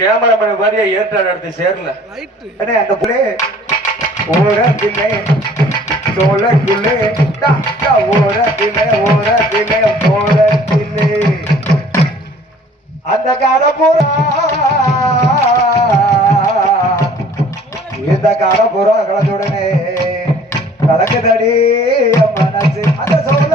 Cameraman மாதிரியே ஏற்றாடு எடுத்து சேரல அந்த புள்ளே ஓரத்திலே சோழத்திலே ஓரத்திலே ஓரத்திலே ஓரத்திலே அந்த காலப்புறா இந்த காலப்புறா கலந்துடனே கலக்குதடி மனசு அந்த சோழ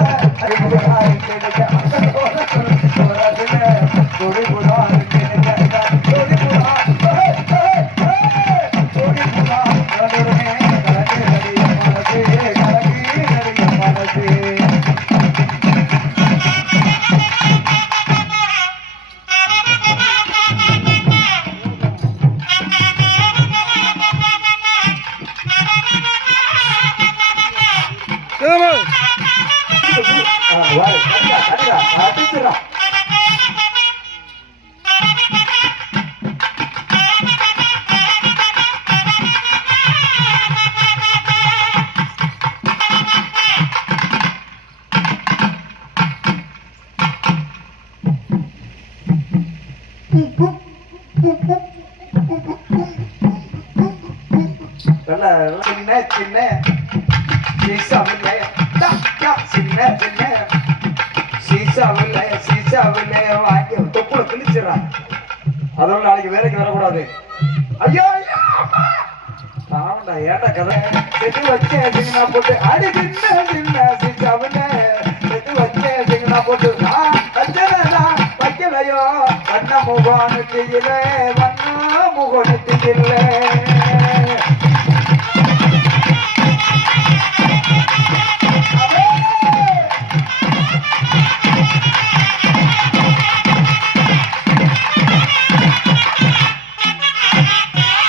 சின்ன சின்ன சீசாவில்லை வாங்கி தொப்புல கிழிச்சிடறான். அதோட நாளைக்கு வேலைக்கு வரக்கூடாது. ஐயோ ஆமாண்டா ஏட்டா கதை செட்டு வச்சேன் போட்டு அடி சின்ன சின்ன சீசாவில்ல செட்டு வச்சேன் போட்டு வைக்கலையோ வண்ண முகோனுக்கு இல்லை வண்ண முகோனுக்கு இல்லை